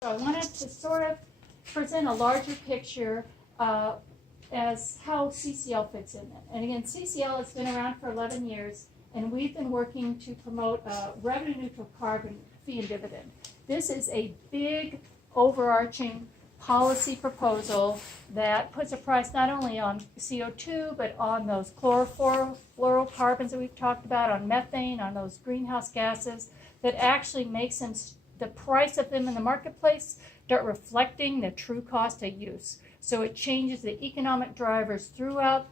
So I wanted to sort of present a larger picture as how CCL fits in it. And again, CCL has been around for 11 years, and we've been working to promote a revenue-neutral carbon fee and dividend. This is a big, overarching policy proposal that puts a price not only on CO2, but on those chlorofluorocarbons that we've talked about, on methane, on those greenhouse gases, that actually makes them the price of them in the marketplace start reflecting the true cost of use. So it changes the economic drivers throughout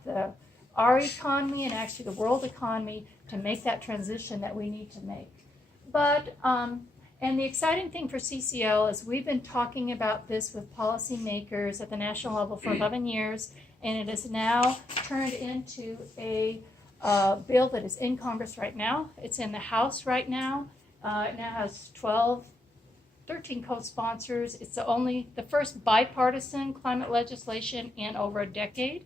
our economy and actually the world economy to make that transition that we need to make. But, and the exciting thing for CCL is we've been talking about this with policymakers at the national level for 11 years, and it is now turned into a bill that is in Congress right now. It's in the House right now. It now has 13 co-sponsors. It's the first bipartisan climate legislation in over a decade,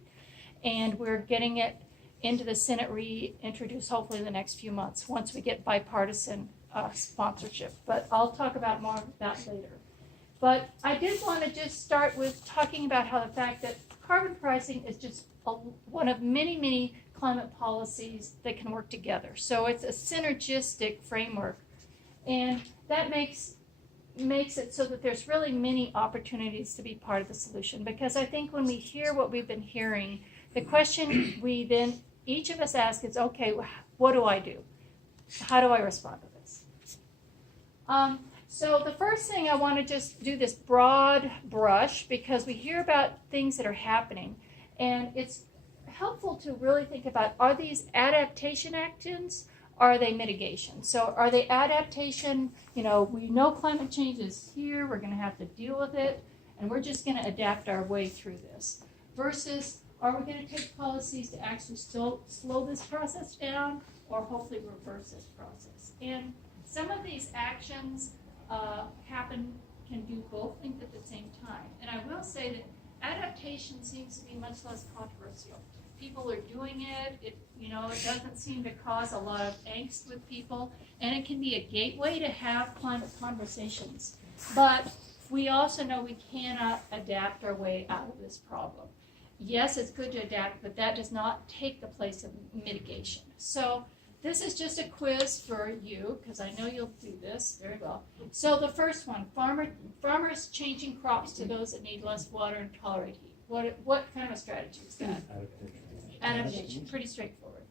and we're getting it into the Senate reintroduced hopefully in the next few months once we get bipartisan sponsorship. But I'll talk about more of that later. But I did want to just start with talking about how the fact that carbon pricing is just one of many, many climate policies that can work together. So it's a synergistic framework, and that makes it so that there's really many opportunities to be part of the solution. Because I think when we hear what we've been hearing, the question we then each of us ask is, okay, what do I do? How do I respond to this? So the first thing I want to just do this broad brush, because we hear about things that are happening, and it's helpful to really think about, are these adaptation actions? Are they mitigation? So are they adaptation? We know climate change is here, we're going to have to deal with it, and we're just going to adapt our way through this. Versus, are we going to take policies to actually still slow this process down, or hopefully reverse this process? And some of these actions can do both things at the same time. And I will say that adaptation seems to be much less controversial. People are doing it. It doesn't seem to cause a lot of angst with people, and it can be a gateway to have climate conversations. But we also know we cannot adapt our way out of this problem. Yes, it's good to adapt, but that does not take the place of mitigation. So this is just a quiz for you, because I know you'll do this very well. So the first one, farmers changing crops to those that need less water and tolerate heat. What kind of strategy is that? Adaptation, pretty straightforward.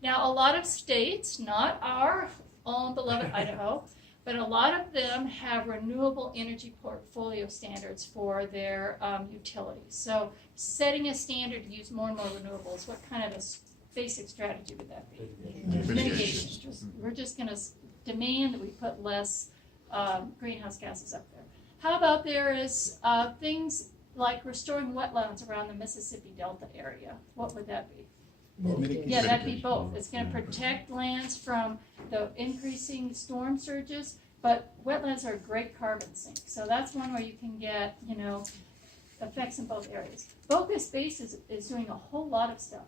Now, a lot of states, not our own beloved Idaho, but a lot of them have renewable energy portfolio standards for their utilities. So setting a standard to use more and more renewables, what kind of a basic strategy would that be? Mitigation. We're just going to demand that we put less greenhouse gases up there. How about there is things like restoring wetlands around the Mississippi Delta area? What would that be? Yeah, that'd be both. It's going to protect lands from the increasing storm surges, but wetlands are a great carbon sink. So that's one where you can get, effects in both areas. Focus Base is doing a whole lot of stuff.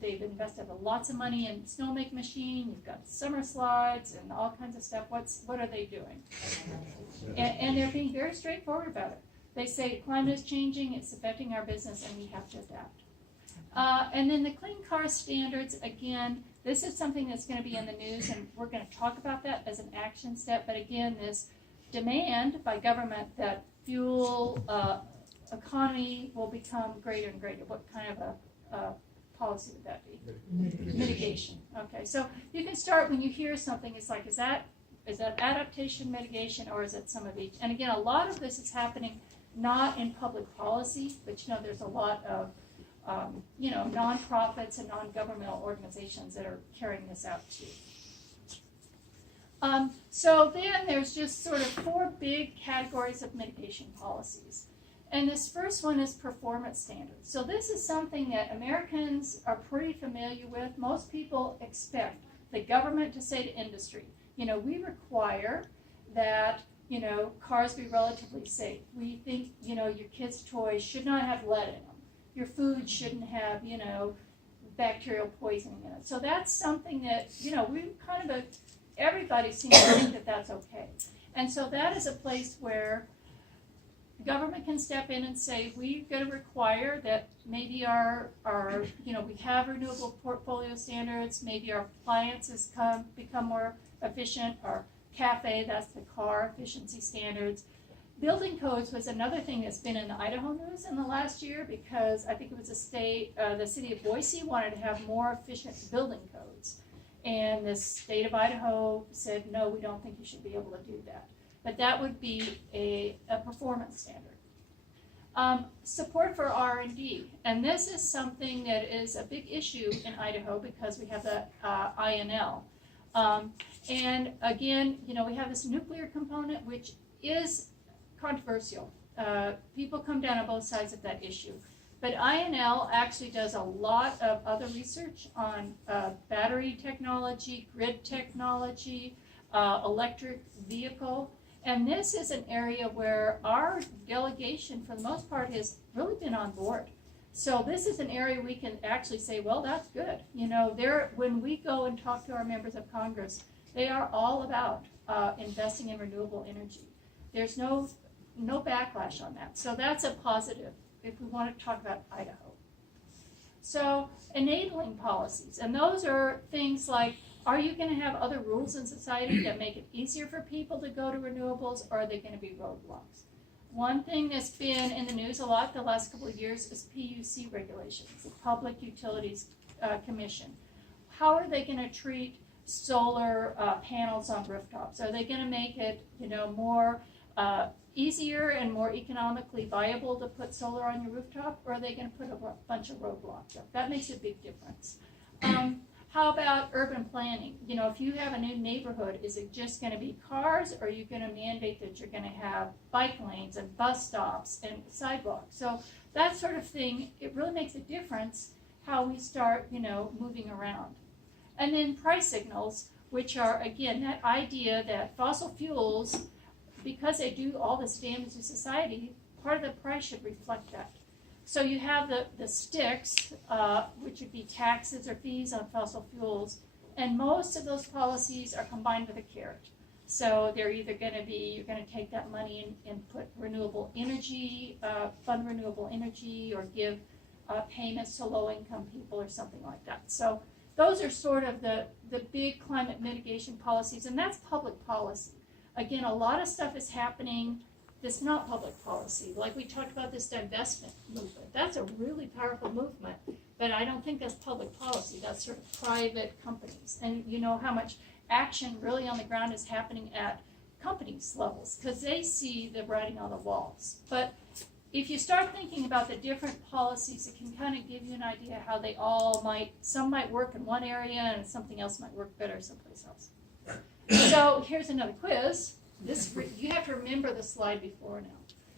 They've invested lots of money in snowmaking machine. You've got summer slides and all kinds of stuff. What are they doing? And they're being very straightforward about it. They say climate is changing, it's affecting our business, and we have to adapt. And then the clean car standards, again, this is something that's going to be in the news, and we're going to talk about that as an action step. But again, this demand by government that fuel economy will become greater and greater. What kind of a policy would that be? Mitigation. Okay, so you can start when you hear something, it's like, is that adaptation, mitigation, or is it some of each? And again, a lot of this is happening not in public policy, but there's a lot of nonprofits and non-governmental organizations that are carrying this out too. So then there's just sort of 4 big categories of mitigation policies. And this first one is performance standards. So this is something that Americans are pretty familiar with. Most people expect the government to say to industry, we require that cars be relatively safe. We think, your kids' toys should not have lead in them. Your food shouldn't have, bacterial poisoning in it. So that's something that, we everybody seems to think that that's okay. And so that is a place where the government can step in and say, we're going to require that maybe our we have renewable portfolio standards, maybe our appliances become more efficient, our CAFE, that's the car efficiency standards. Building codes was another thing that's been in the Idaho news in the last year, because I think it was the city of Boise wanted to have more efficient building codes. And the state of Idaho said, no, we don't think you should be able to do that. But that would be a performance standard. Support for R&D. And this is something that is a big issue in Idaho because we have the INL. And again, we have this nuclear component, which is controversial. People come down on both sides of that issue. But INL actually does a lot of other research on battery technology, grid technology, electric vehicle. And this is an area where our delegation, for the most part, has really been on board. So this is an area we can actually say, well, that's good. When we go and talk to our members of Congress, they are all about investing in renewable energy. There's no backlash on that. So that's a positive if we want to talk about Idaho. So enabling policies, and those are things like, are you going to have other rules in society that make it easier for people to go to renewables, or are they going to be roadblocks? One thing that's been in the news a lot the last couple of years is PUC regulations, the Public Utilities Commission. How are they going to treat solar panels on rooftops? Are they going to make it, more easier and more economically viable to put solar on your rooftop, or are they going to put a bunch of roadblocks up? That makes a big difference. How about urban planning? If you have a new neighborhood, is it just going to be cars, or are you going to mandate that you're going to have bike lanes and bus stops and sidewalks? So that sort of thing, it really makes a difference how we start, moving around. And then price signals, which are, again, that idea that fossil fuels, because they do all this damage to society, part of the price should reflect that. So you have the sticks, which would be taxes or fees on fossil fuels, and most of those policies are combined with a carrot. So they're either going to be, you're going to take that money and put renewable energy, fund renewable energy, or give payments to low-income people or something like that. So those are sort of the big climate mitigation policies, and that's public policy. Again, a lot of stuff is happening that's not public policy. Like we talked about this divestment movement. That's a really powerful movement, but I don't think that's public policy. That's sort of private companies. And you know how much action really on the ground is happening at companies levels, because they see the writing on the walls. But if you start thinking about the different policies, it can kind of give you an idea how they all some might work in one area and something else might work better someplace else. So here's another quiz. You have to remember the slide before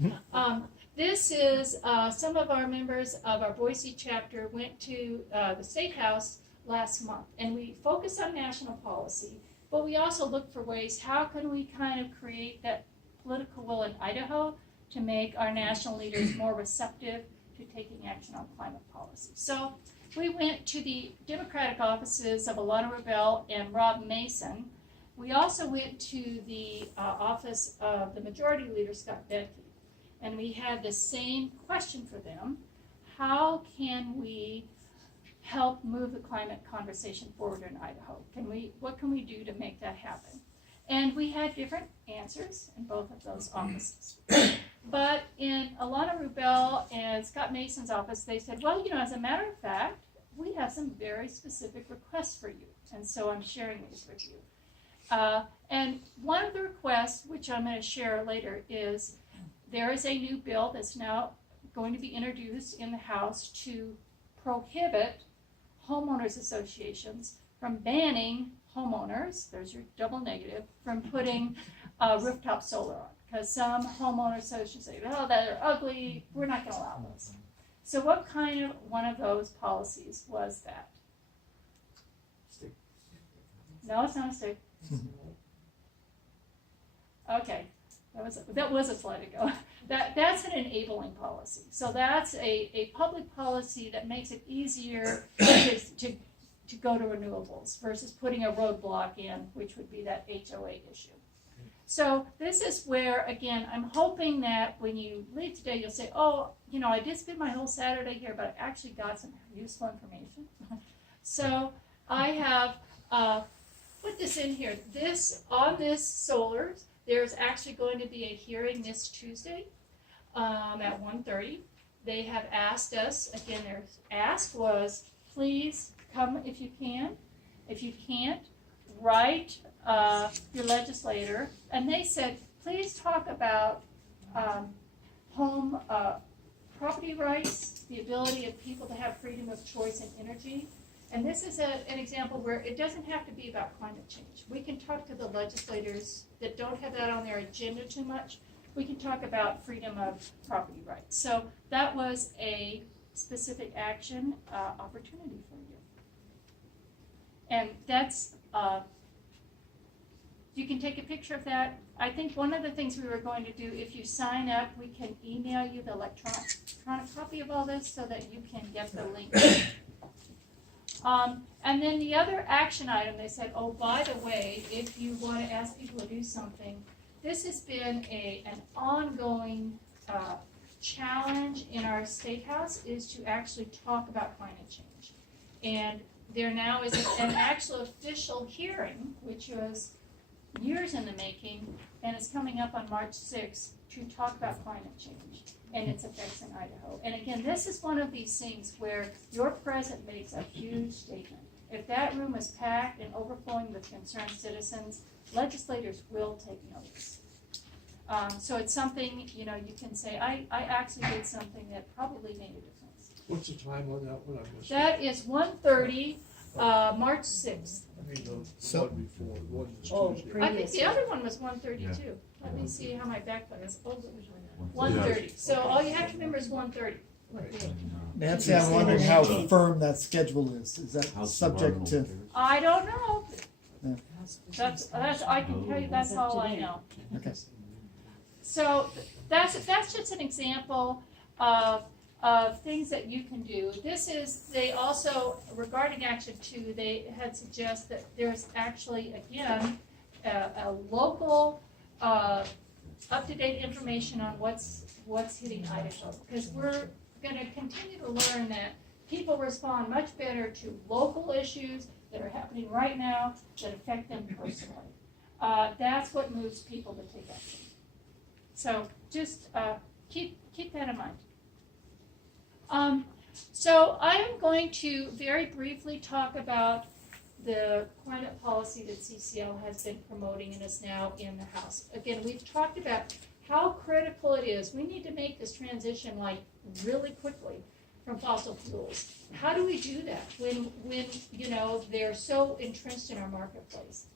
now. This is some of our members of our Boise chapter went to the State House last month, and we focused on national policy, but we also looked for ways, how can we kind of create that political will in Idaho to make our national leaders more receptive to taking action on climate policy. So we went to the Democratic offices of Alana Rebell and Rob Mason. We also went to the office of the Majority Leader, Scott Bedke, and we had the same question for them. How can we help move the climate conversation forward in Idaho? What can we do to make that happen? And we had different answers in both of those offices. But in Alana Rebell and Scott Mason's office, they said, well, as a matter of fact, we have some very specific requests for you. And so I'm sharing these with you. And one of the requests, which I'm going to share later, is there is a new bill that's now going to be introduced in the House to prohibit homeowners associations from banning homeowners, there's your double negative, from putting rooftop solar on. Because some homeowner associations say, oh, they're ugly, we're not going to allow those. So what kind of one of those policies was that? Stick. No, it's not a stick. Okay, that was a slide ago. That's an enabling policy. So that's a public policy that makes it easier to go to renewables versus putting a roadblock in, which would be that HOA issue. So this is where, again, I'm hoping that when you leave today, you'll say, oh, you know, I did spend my whole Saturday here, but I actually got some useful information. So I have put this in here. On this solar, there's actually going to be a hearing this Tuesday at 1:30. They have asked us, again, their ask was, please come if you can. If you can't, write your legislator. And they said, please talk about home property rights, the ability of people to have freedom of choice in energy. And this is an example where it doesn't have to be about climate change. We can talk to the legislators that don't have that on their agenda too much. We can talk about freedom of property rights. So that was a specific action opportunity for you. And that's, you can take a picture of that. I think one of the things we were going to do, if you sign up, we can email you the electronic copy of all this so that you can get the link. And then the other action item, they said, oh, by the way, if you want to ask people to do something, this has been an ongoing challenge in our State House, is to actually talk about climate change. And there now is an actual official hearing, which was years in the making, and it's coming up on March 6th to talk about climate change and its effects in Idaho. And again, this is one of these things where your presence makes a huge statement. If that room is packed and overflowing with concerned citizens, legislators will take notice. So it's something, you know, you can say, I actually did something that probably made a difference. What's the time on that one? I missed it. That is 1:30, March 6th. I mean, the So- one before, the one that's Oh, Tuesday. I think the other one was 1:30 too. Let me see how my back is. Oh, 1:30. So all you have to remember is 1:30. Nancy, I'm wondering how firm that schedule is. Is that subject to? I don't know. Yeah. That's I can tell you that's all I know. Okay. So that's just an example of things that you can do. This is, they also, regarding Action 2, they had suggested that there's actually, again, a local up-to-date information on what's hitting Idaho. Because we're going to continue to learn that people respond much better to local issues that are happening right now that affect them personally. That's what moves people to take action. So just keep that in mind. So I am going to very briefly talk about the climate policy that CCL has been promoting and is now in the House. Again, we've talked about how critical it is. We need to make this transition like really quickly from fossil fuels. How do we do that when you know they're so entrenched in our marketplace?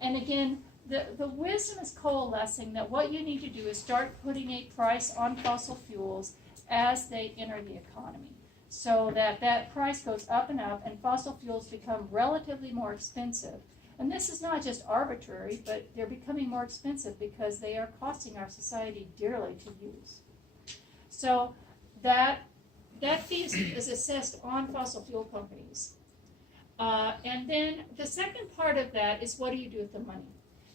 And again, the wisdom is coalescing that what you need to do is start putting a price on fossil fuels as they enter the economy, so that that price goes up and up and fossil fuels become relatively more expensive. And this is not just arbitrary, but they're becoming more expensive because they are costing our society dearly to use. So that fee is assessed on fossil fuel companies. And then the second part of that is, what do you do with the money?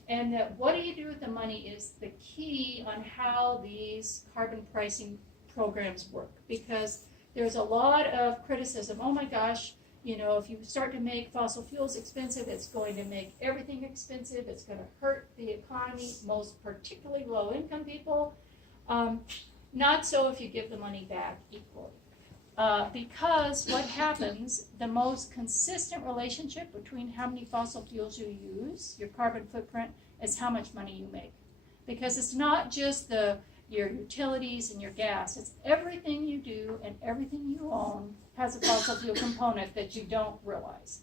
And what do you do with the money is the key on how these carbon pricing programs work. Because there's a lot of criticism. Oh my gosh, you know, if you start to make fossil fuels expensive, it's going to make everything expensive. It's going to hurt the economy, most particularly low-income people. Not so if you give the money back equally. Because what happens, the most consistent relationship between how many fossil fuels you use, your carbon footprint, is how much money you make. Because it's not just your utilities and your gas, it's everything you do and everything you own has a fossil fuel component that you don't realize.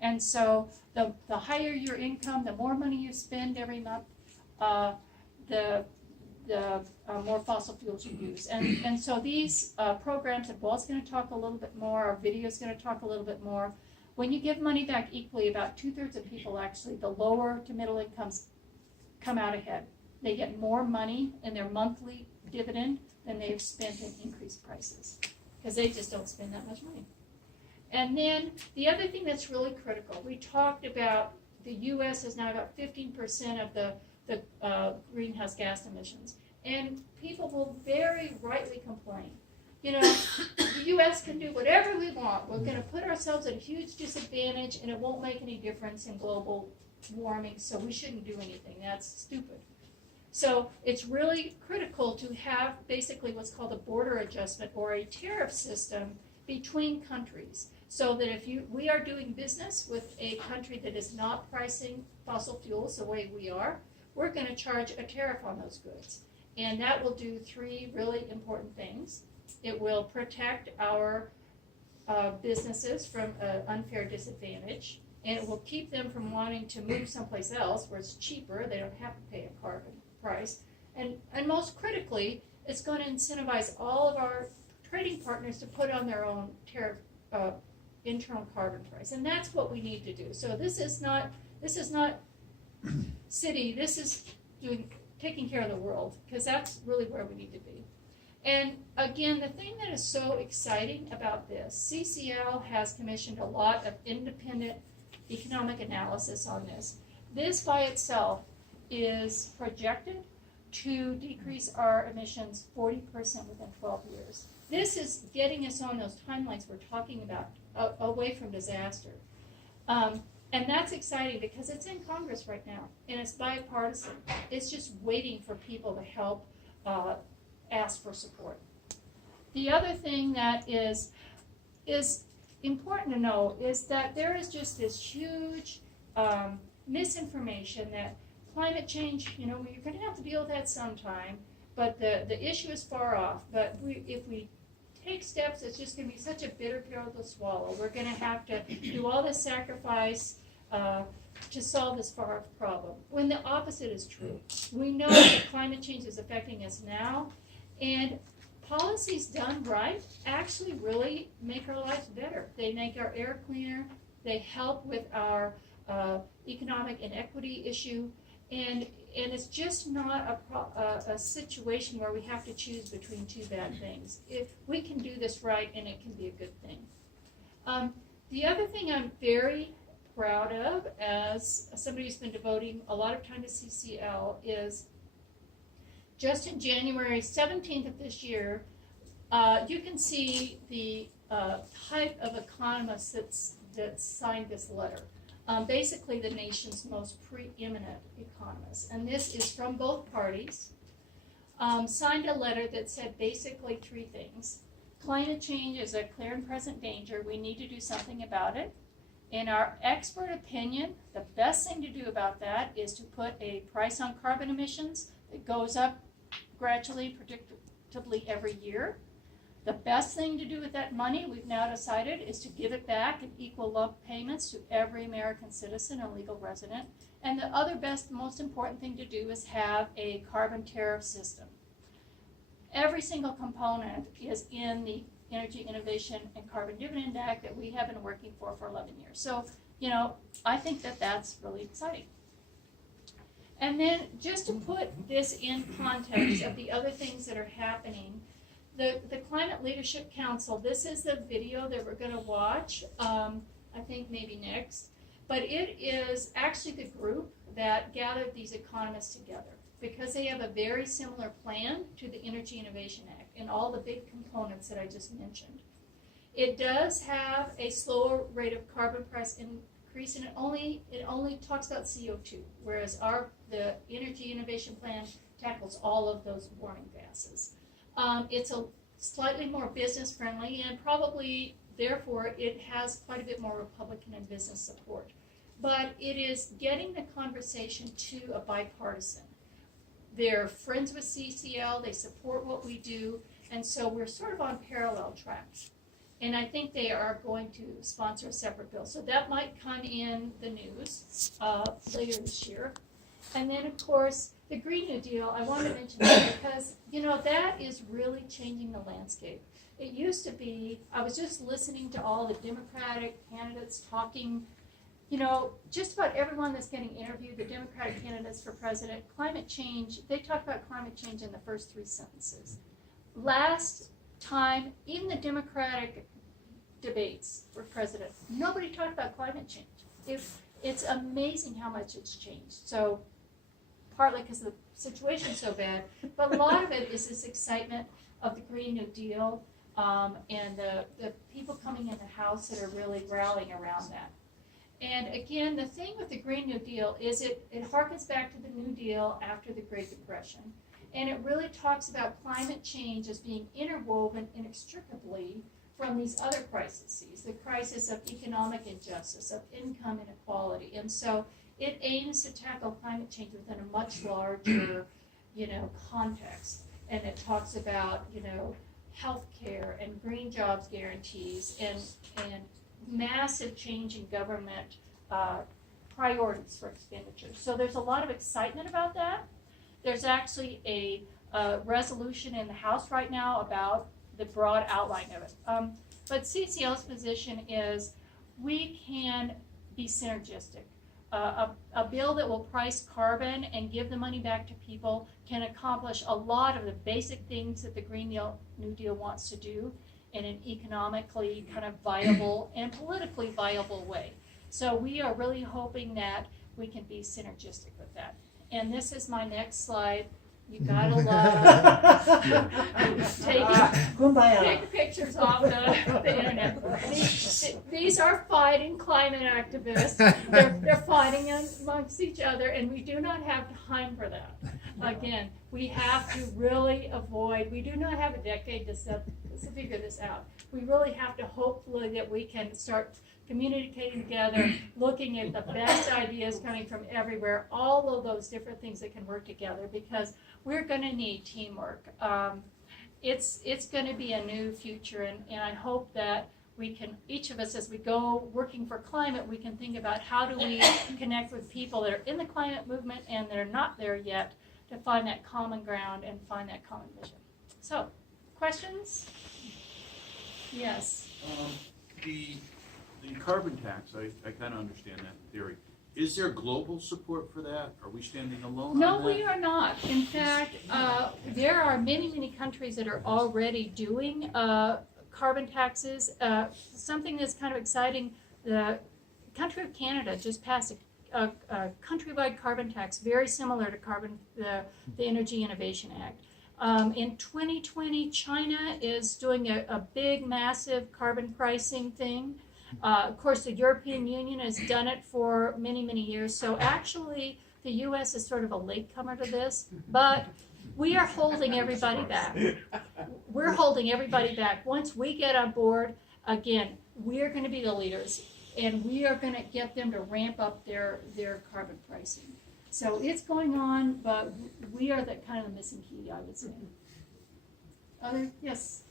And so the higher your income, the more money you spend every month, the more fossil fuels you use. And so these programs, and Walt's going to talk a little bit more, our video is going to talk a little bit more. When you give money back equally, about 2/3 of people actually, the lower to middle incomes, come out ahead. They get more money in their monthly dividend than they've spent in increased prices, because they just don't spend that much money. And then the other thing that's really critical, we talked about the U.S. is now about 15% of the the greenhouse gas emissions. And people will very rightly complain. You know, the U.S. can do whatever we want. We're going to put ourselves at a huge disadvantage, and it won't make any difference in global warming, so we shouldn't do anything. That's stupid. So it's really critical to have basically what's called a border adjustment or a tariff system between countries, so that if we are doing business with a country that is not pricing fossil fuels the way we are, we're going to charge a tariff on those goods. And that will do three really important things. It will protect our businesses from an unfair disadvantage, and it will keep them from wanting to move someplace else where it's cheaper. They don't have to pay a carbon price. And most critically, it's going to incentivize all of our trading partners to put on their own tariff internal carbon price. And that's what we need to do. So this is not city, this is taking care of the world, because that's really where we need to be. And again, the thing that is so exciting about this, CCL has commissioned a lot of independent economic analysis on this. This by itself is projected to decrease our emissions 40% within 12 years. This is getting us on those timelines we're talking about, away from disaster. And that's exciting because it's in Congress right now, and it's bipartisan. It's just waiting for people to help ask for support. The other thing that is important to know is that there is just this huge misinformation that climate change, you know, you're going to have to deal with that sometime, but the issue is far off. But if we take steps, it's just going to be such a bitter pill to swallow. We're going to have to do all this sacrifice to solve this far-off problem, when the opposite is true. We know that climate change is affecting us now, and policies done right actually really make our lives better. They make our air cleaner, they help with our economic inequity issue, and it's just not a situation where we have to choose between two bad things. If we can do this right, and it can be a good thing. The other thing I'm very proud of, as somebody who's been devoting a lot of time to CCL, is just in January 17th of this year, you can see the type of economists that signed this letter. Basically the nation's most preeminent economists, and this is from both parties, signed a letter that said basically three things. Climate change is a clear and present danger. We need to do something about it. In our expert opinion, the best thing to do about that is to put a price on carbon emissions that goes up gradually, predictably every year. The best thing to do with that money, we've now decided, is to give it back in equal lump payments to every American citizen and legal resident. And the other best, most important thing to do is have a carbon tariff system. Every single component is in the Energy Innovation and Carbon Dividend Act that we have been working for 11 years. So, you know, I think that that's really exciting. And then just to put this in context of the other things that are happening, the Climate Leadership Council, this is the video that we're going to watch, I think maybe next, but it is actually the group that gathered these economists together, because they have a very similar plan to the Energy Innovation Act and all the big components that I just mentioned. It does have a slower rate of carbon price increase, and it only talks about CO2, whereas the Energy Innovation Plan tackles all of those warming gases. It's a slightly more business friendly, and probably therefore it has quite a bit more Republican and business support. But it is getting the conversation to a bipartisan. They're friends with CCL, they support what we do, and so we're sort of on parallel tracks. And I think they are going to sponsor a separate bill. So that might come in the news later this year. And then, of course, the Green New Deal, I want to mention that because, you know, that is really changing the landscape. It used to be, I was just listening to all the Democratic candidates talking, you know, just about everyone that's getting interviewed, the Democratic candidates for president, climate change, they talk about climate change in the first three sentences. Last time, even the Democratic debates for president, nobody talked about climate change. It's amazing how much it's changed. So partly because the situation's so bad, but a lot of it is this excitement of the Green New Deal, and the people coming in the House that are really rallying around that. And again, the thing with the Green New Deal is it harkens back to the New Deal after the Great Depression. And it really talks about climate change as being interwoven inextricably from these other crises, the crisis of economic injustice, of income inequality. And so it aims to tackle climate change within a much larger, context. And it talks about, healthcare and green jobs guarantees and massive change in government priorities for expenditures. So there's a lot of excitement about that. There's actually a resolution in the House right now about the broad outline of it. But CCL's position is we can be synergistic. A bill that will price carbon and give the money back to people can accomplish a lot of the basic things that the Green New Deal wants to do in an economically kind of viable and politically viable way. So we are really hoping that we can be synergistic with that. And this is my next slide. You gotta love taking pictures off the internet. These are fighting climate activists. They're fighting amongst each other, and we do not have time for that. Again, we have to really avoid, we do not have a decade to figure this out. We really have to hopefully that we can start communicating together, looking at the best ideas coming from everywhere, all of those different things that can work together, because we're going to need teamwork. It's going to be a new future, and I hope that we can, each of us as we go working for climate, we can think about how do we connect with people that are in the climate movement and that are not there yet to find that common ground and find that common vision. So, questions? Yes. The carbon tax, I kind of understand that in theory. Is there global support for that? Are we standing alone No, on that? we are not. In fact, there are many, many countries that are already doing carbon taxes. Something that's kind of exciting, the country of Canada just passed a countrywide carbon tax very similar to the Energy Innovation Act. In 2020, China is doing a big, massive carbon pricing thing. Of course, the European Union has done it for many, many years. So actually, the U.S. is sort of a latecomer to this, but we are holding everybody back. We're holding everybody back. Once we get on board, again, we're going to be the leaders, and we are going to get them to ramp up their carbon pricing. So it's going on, but we are the kind of the missing key, I would say. Yes?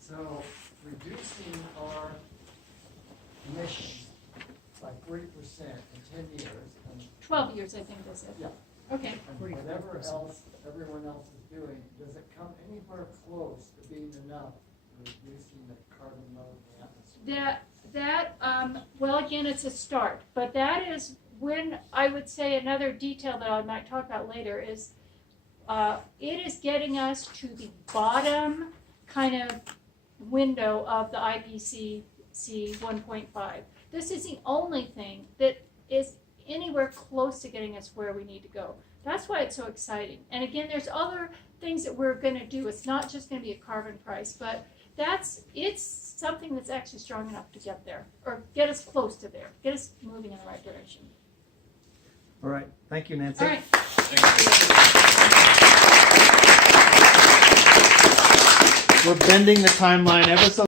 So reducing our emissions by 40% in 10 years. And 12 years, I think that's it. Yeah. Okay. And whatever else everyone else is doing, does it come anywhere close to being enough for reducing the carbon load in the atmosphere? Well, again, it's a start, but that is when I would say another detail that I might talk about later is it is getting us to the bottom kind of window of the IPCC 1.5. This is the only thing that is anywhere close to getting us where we need to go. That's why it's so exciting. And again, there's other things that we're going to do. It's not just going to be a carbon price, but it's something that's actually strong enough to get there, or get us close to there, get us moving in the right direction. All right. Thank you, Nancy. All right. We're bending the timeline ever so